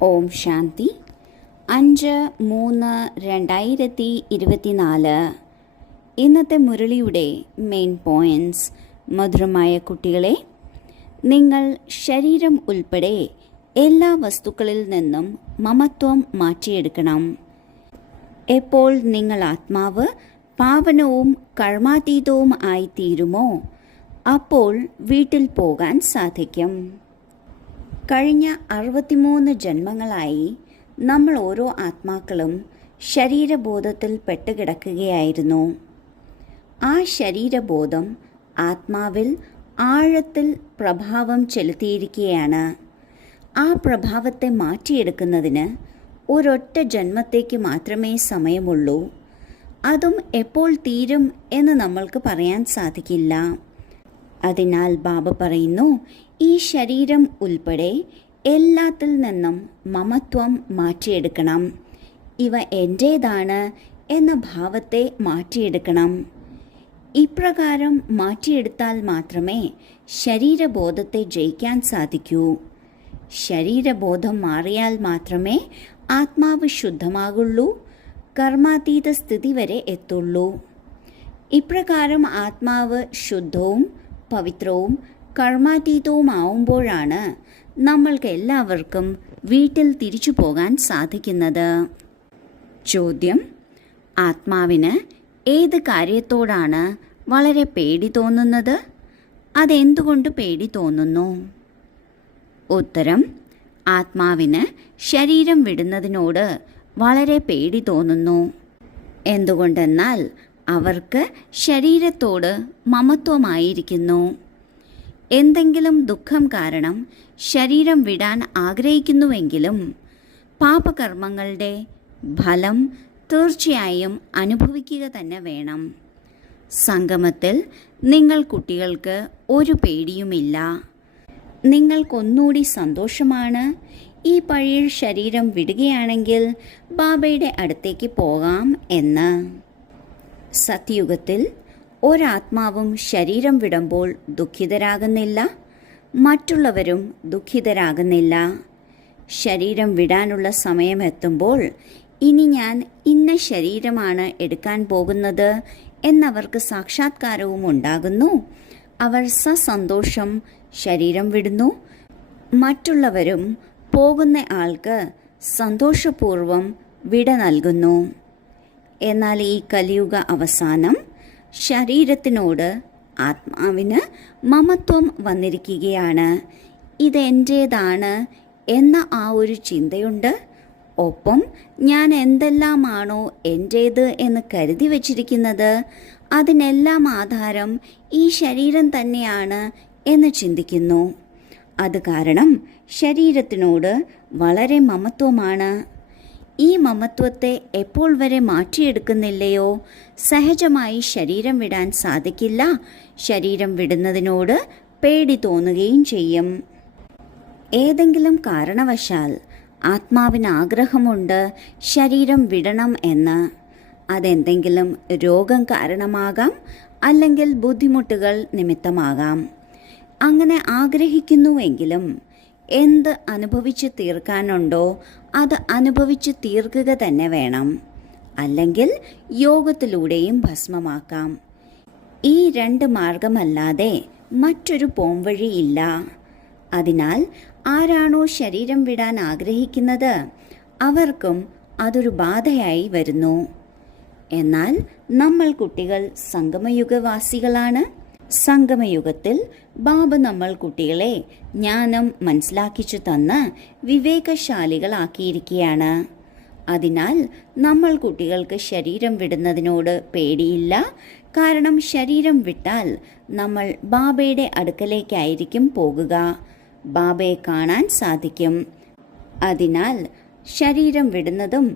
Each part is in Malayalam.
ഓം ശാന്തി. 5/3/2024. ഇന്നത്തെ മുരളിയുടെ മെയിൻ പോയിന്റ്സ്. മധുരമായ കുട്ടികളെ, നിങ്ങൾ ശരീരം ഉൾപ്പെടെ എല്ലാ വസ്തുക്കളിൽ നിന്നും മമത്വം മാറ്റിയെടുക്കണം. എപ്പോൾ നിങ്ങൾ ആത്മാവ് പാവനവും കർമാതീതവും ആയിത്തീരുമോ അപ്പോൾ വീട്ടിൽ പോകാൻ സാധിക്കും. കഴിഞ്ഞ 63 ജന്മങ്ങളായി നമ്മൾ ഓരോ ആത്മാക്കളും ശരീരബോധത്തിൽ പെട്ടുകിടക്കുകയായിരുന്നു. ആ ശരീരബോധം ആത്മാവിൽ ആഴത്തിൽ പ്രഭാവം ചെലുത്തിയിരിക്കുകയാണ്. ആ പ്രഭാവത്തെ മാറ്റിയെടുക്കുന്നതിന് ഒരൊറ്റ ജന്മത്തേക്ക് മാത്രമേ സമയമുള്ളൂ. അതും എപ്പോൾ തീരും എന്ന് നമ്മൾക്ക് പറയാൻ സാധിക്കില്ല. അതിനാൽ ബാബ പറയുന്നു, ഈ ശരീരം ഉൾപ്പെടെ എല്ലാത്തിൽ നിന്നും മമത്വം മാറ്റിയെടുക്കണം. ഇവ എൻ്റേതാണ് എന്ന ഭാവത്തെ മാറ്റിയെടുക്കണം. ഇപ്രകാരം മാറ്റിയെടുത്താൽ മാത്രമേ ശരീരബോധത്തെ ജയിക്കാൻ സാധിക്കൂ. ശരീരബോധം മാറിയാൽ മാത്രമേ ആത്മാവ് ശുദ്ധമാകുള്ളൂ, കർമാതീത സ്ഥിതി വരെ എത്തുള്ളൂ. ഇപ്രകാരം ആത്മാവ് ശുദ്ധവും പവിത്രവും കർമാതീതവുമാവുമ്പോഴാണ് നമ്മൾക്ക് എല്ലാവർക്കും വീട്ടിൽ തിരിച്ചു പോകാൻ സാധിക്കുന്നത്. ചോദ്യം: ആത്മാവിന് ഏത് കാര്യത്തോടാണ് വളരെ പേടി തോന്നുന്നത്? അതെന്തുകൊണ്ട് പേടി തോന്നുന്നു? ഉത്തരം: ആത്മാവിന് ശരീരം വിടുന്നതിനോട് വളരെ പേടി തോന്നുന്നു. എന്തുകൊണ്ടെന്നാൽ അവർക്ക് ശരീരത്തോട് മമത്വമായിരിക്കുന്നു. എന്തെങ്കിലും ദുഃഖം കാരണം ശരീരം വിടാൻ ആഗ്രഹിക്കുന്നുവെങ്കിലും പാപകർമ്മങ്ങളുടെ ഫലം തീർച്ചയായും അനുഭവിക്കുക തന്നെ വേണം. സംഗമത്തിൽ നിങ്ങൾ കുട്ടികൾക്ക് ഒരു പേടിയുമില്ല. നിങ്ങൾക്കൊന്നുകൂടി സന്തോഷമാണ്. ഈ പഴയ ശരീരം വിടുകയാണെങ്കിൽ ബാബയുടെ അടുത്തേക്ക് പോകാം എന്ന്. സത്യുഗത്തിൽ ഒരാത്മാവും ശരീരം വിടുമ്പോൾ ദുഃഖിതരാകുന്നില്ല, മറ്റുള്ളവരും ദുഃഖിതരാകുന്നില്ല. ശരീരം വിടാനുള്ള സമയമെത്തുമ്പോൾ ഇനി ഞാൻ ഇന്ന ശരീരമാണ് എടുക്കാൻ പോകുന്നത് എന്നവർക്ക് സാക്ഷാത്കാരവും ഉണ്ടാകുന്നു. അവർ സസന്തോഷം ശരീരം വിടുന്നു. മറ്റുള്ളവരും പോകുന്ന ആൾക്ക് സന്തോഷപൂർവം വിട നൽകുന്നു. എന്നാൽ ഈ കലിയുഗ അവസാനം ശരീരത്തിനോട് ആത്മാവിന് മമത്വം വന്നിരിക്കുകയാണ്. ഇതെൻ്റേതാണ് എന്ന ആ ഒരു ചിന്തയുണ്ട്. ഒപ്പം ഞാൻ എന്തെല്ലാമാണോ എൻ്റേത് എന്ന് കരുതി വച്ചിരിക്കുന്നത് അതിനെല്ലാം ആധാരം ഈ ശരീരം തന്നെയാണ് എന്ന് ചിന്തിക്കുന്നു. അത് കാരണം ശരീരത്തിനോട് വളരെ മമത്വമാണ്. ഈ മമത്വത്തെ എപ്പോൾ വരെ മാറ്റിയെടുക്കുന്നില്ലയോ സഹജമായി ശരീരം വിടാൻ സാധിക്കില്ല. ശരീരം വിടുന്നതിനോട് പേടി തോന്നുകയും ചെയ്യും. ഏതെങ്കിലും കാരണവശാൽ ആത്മാവിന് ആഗ്രഹമുണ്ട് ശരീരം വിടണം എന്ന്. അതെന്തെങ്കിലും രോഗം കാരണമാകാം, അല്ലെങ്കിൽ ബുദ്ധിമുട്ടുകൾ നിമിത്തമാകാം. അങ്ങനെ ആഗ്രഹിക്കുന്നുവെങ്കിലും എന്ത് അനുഭവിച്ച് തീർക്കാനുണ്ടോ അത് അനുഭവിച്ച് തീർക്കുക തന്നെ വേണം. അല്ലെങ്കിൽ യോഗത്തിലൂടെയും ഭസ്മമാക്കാം. ഈ 2 മാർഗമല്ലാതെ മറ്റൊരു പോംവഴിയില്ല. അതിനാൽ ആരാണോ ശരീരം വിടാൻ ആഗ്രഹിക്കുന്നത് അവർക്കും അതൊരു ബാധയായി വരുന്നു. എന്നാൽ നമ്മൾ കുട്ടികൾ സംഗമയുഗവാസികളാണ്. സംഗമയുഗത്തിൽ ബാബ നമ്മൾ കുട്ടികളെ ജ്ഞാനം മനസ്സിലാക്കിച്ചു തന്ന് വിവേകശാലികളാക്കിയിരിക്കുകയാണ്. അതിനാൽ നമ്മൾ കുട്ടികൾക്ക് ശരീരം വിടുന്നതിനോട് പേടിയില്ല. കാരണം ശരീരം വിട്ടാൽ നമ്മൾ ബാബയുടെ അടുക്കലേക്കായിരിക്കും പോകുക. ബാബയെ കാണാൻ സാധിക്കും. അതിനാൽ ശരീരം വിടുന്നതും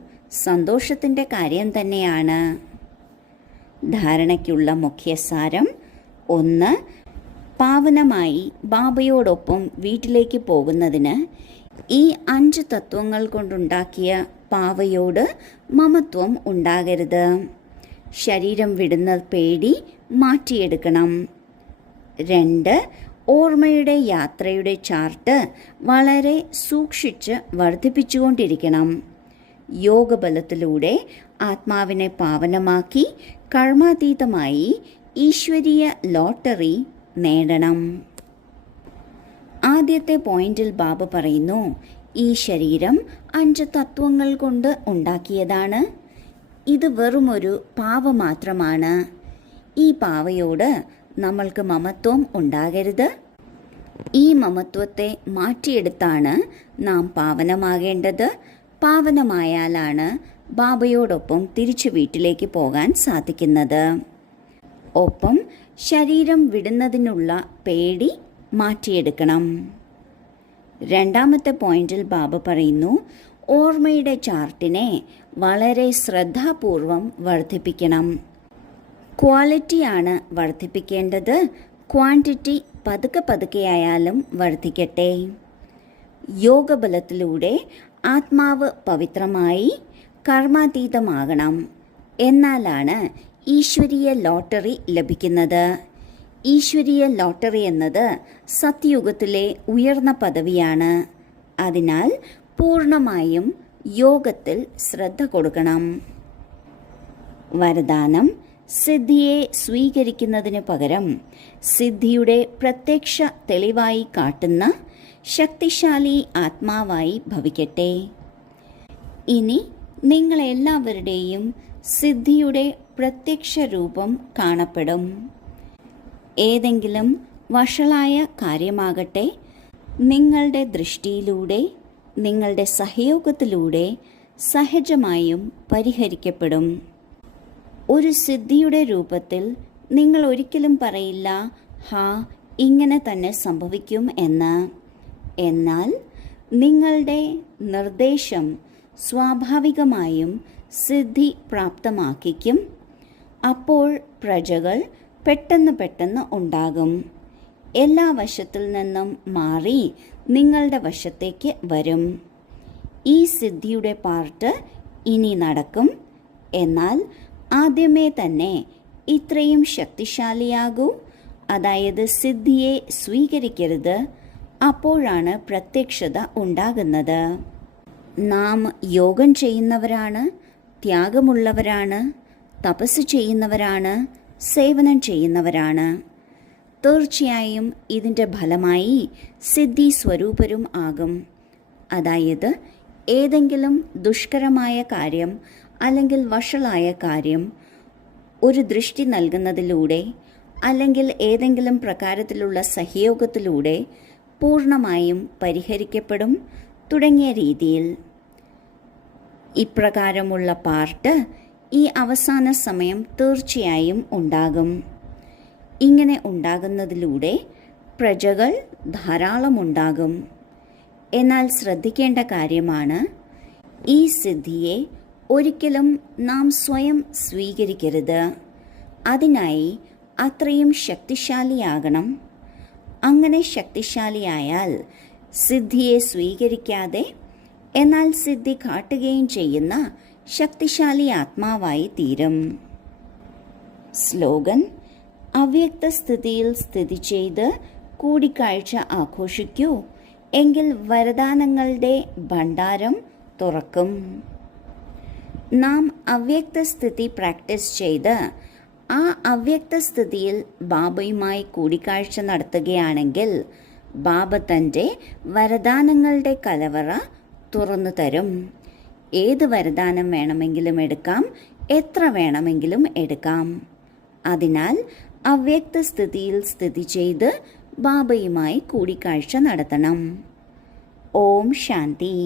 സന്തോഷത്തിൻ്റെ കാര്യം തന്നെയാണ്. ധാരണയ്ക്കുള്ള മുഖ്യസാരം: 1. പാവനമായി ബാബയോടൊപ്പം വീട്ടിലേക്ക് പോകുന്നതിന് ഈ 5 തത്വങ്ങൾ കൊണ്ടുണ്ടാക്കിയ പാവയോട് മമത്വം ഉണ്ടാകരുത്. ശരീരം വിടുന്ന പേടി മാറ്റിയെടുക്കണം. 2. ഓർമ്മയുടെ യാത്രയുടെ ചാർട്ട് വളരെ സൂക്ഷിച്ച് വർദ്ധിപ്പിച്ചുകൊണ്ടിരിക്കണം. യോഗബലത്തിലൂടെ ആത്മാവിനെ പാവനമാക്കി കർമാതീതമായി ഈശ്വരീയ ലോട്ടറി നേടണം. ആദ്യത്തെ പോയിന്റിൽ ബാബ പറയുന്നു, ഈ ശരീരം 5 തത്വങ്ങൾ കൊണ്ട് ഉണ്ടാക്കിയതാണ്. ഇത് വെറുമൊരു പാവ മാത്രമാണ്. ഈ പാവയോട് നമ്മൾക്ക് മമത്വം ഉണ്ടാകരുത്. ഈ മമത്വത്തെ മാറ്റിയെടുത്താണ് നാം പാവനമാകേണ്ടത്. പാവനമായാലാണ് ബാബയോടൊപ്പം തിരിച്ചു വീട്ടിലേക്ക് പോകാൻ സാധിക്കുന്നത്. ഒപ്പം ശരീരം വിടുന്നതിനുള്ള പേടി മാറ്റിയെടുക്കണം. രണ്ടാമത്തെ പോയിന്റിൽ ബാബ പറയുന്നു, ഓർമ്മയുടെ ചാർട്ടിനെ വളരെ ശ്രദ്ധാപൂർവം വർദ്ധിപ്പിക്കണം. ക്വാളിറ്റിയാണ് വർദ്ധിപ്പിക്കേണ്ടത്. ക്വാണ്ടിറ്റി പതുക്കെ പതുക്കെയായാലും വർദ്ധിക്കട്ടെ. യോഗബലത്തിലൂടെ ആത്മാവ് പവിത്രമായി കർമാതീതമാകണം. എന്നാലാണ് ഈശ്വരീയ ലോട്ടറി ലഭിക്കുന്നത്. ഈശ്വരീയ ലോട്ടറി എന്നത് സത്യുഗത്തിലെ ഉയർന്ന പദവിയാണ്. അതിനാൽ പൂർണ്ണമായും യോഗത്തിൽ ശ്രദ്ധ കൊടുക്കണം. വരദാനം: സിദ്ധിയെ സ്വീകരിക്കുന്നതിന് പകരം സിദ്ധിയുടെ പ്രത്യക്ഷ തെളിവായി കാട്ടുന്ന ശക്തിശാലി ആത്മാവായി ഭവിക്കട്ടെ. ഇനി നിങ്ങളെല്ലാവരുടെയും സിദ്ധിയുടെ പ്രത്യക്ഷ രൂപം കാണപ്പെടും. ഏതെങ്കിലും വഷളായ കാര്യമാകട്ടെ നിങ്ങളുടെ ദൃഷ്ടിയിലൂടെ, നിങ്ങളുടെ സഹയോഗത്തിലൂടെ സഹജമായും പരിഹരിക്കപ്പെടും. ഒരു സിദ്ധിയുടെ രൂപത്തിൽ നിങ്ങൾ ഒരിക്കലും പറയില്ല, ഹാ ഇങ്ങനെ തന്നെ സംഭവിക്കും എന്ന്. എന്നാൽ നിങ്ങളുടെ നിർദ്ദേശം സ്വാഭാവികമായും സിദ്ധി പ്രാപ്തമാക്കിക്കും. അപ്പോൾ പ്രജകൾ പെട്ടെന്ന് ഉണ്ടാകും. എല്ലാ വശത്തിൽ നിന്നും മാറി നിങ്ങളുടെ വശത്തേക്ക് വരും. ഈ സിദ്ധിയുടെ പാർട്ട് ഇനി നടക്കും. എന്നാൽ ആദ്യമേ തന്നെ ഇത്രയും ശക്തിശാലിയാകൂ. അതായത് സിദ്ധിയെ സ്വീകരിക്കരുത്. അപ്പോഴാണ് പ്രത്യക്ഷത ഉണ്ടാകുന്നത്. നാം യോഗം ചെയ്യുന്നവരാണ്, ത്യാഗമുള്ളവരാണ്, തപസ് ചെയ്യുന്നവരാണ്, സേവനം ചെയ്യുന്നവരാണ്. തീർച്ചയായും ഇതിൻ്റെ ഫലമായി സിദ്ധി സ്വരൂപരും ആകും. അതായത് ഏതെങ്കിലും ദുഷ്കരമായ കാര്യം അല്ലെങ്കിൽ വഷളായ കാര്യം ഒരു ദൃഷ്ടി നൽകുന്നതിലൂടെ അല്ലെങ്കിൽ ഏതെങ്കിലും പ്രകാരത്തിലുള്ള സഹയോഗത്തിലൂടെ പൂർണ്ണമായും പരിഹരിക്കപ്പെടും തുടങ്ങിയ രീതിയിൽ. ഇപ്രകാരമുള്ള പാർട്ട് ഈ അവസാന സമയം തീർച്ചയായും ഉണ്ടാകും. ഇങ്ങനെ ഉണ്ടാകുന്നതിലൂടെ പ്രജകൾ ധാരാളമുണ്ടാകും. എന്നാൽ ശ്രദ്ധിക്കേണ്ട കാര്യമാണ്, ഈ സിദ്ധിയെ ഒരിക്കലും നാം സ്വയം സ്വീകരിക്കരുത്. അതിനായി അത്രയും ശക്തിശാലിയാകണം. അങ്ങനെ ശക്തിശാലിയായാൽ സിദ്ധിയെ സ്വീകരിക്കാതെ എന്നാൽ സിദ്ധി കാട്ടുകയും ചെയ്യുന്ന ശക്തിശാലി ആത്മാവായി തീരും. സ്ലോഗൻ: അവ്യക്ത സ്ഥിതിയിൽ സ്ഥിതി ചെയ്ത് കൂടിക്കാഴ്ച ആഘോഷിക്കൂ, എങ്കിൽ വരദാനങ്ങളുടെ ഭണ്ഡാരം തുറക്കും. നാം അവ്യക്ത സ്ഥിതി പ്രാക്ടീസ് ചെയ്ത് ആ അവ്യക്ത സ്ഥിതിയിൽ ബാബയുമായി കൂടിക്കാഴ്ച നടത്തുകയാണെങ്കിൽ ബാബ തൻ്റെ വരദാനങ്ങളുടെ കലവറ തുറന്നു തരും. ഏത് വരദാനം വേണമെങ്കിലും എടുക്കാം, എത്ര വേണമെങ്കിലും എടുക്കാം. അതിനാൽ അവ്യക്ത സ്ഥിതിയിൽ സ്ഥിതി ചെയ്ത് ബാബയുമായി കൂടിക്കാഴ്ച നടത്തണം. ഓം ശാന്തി.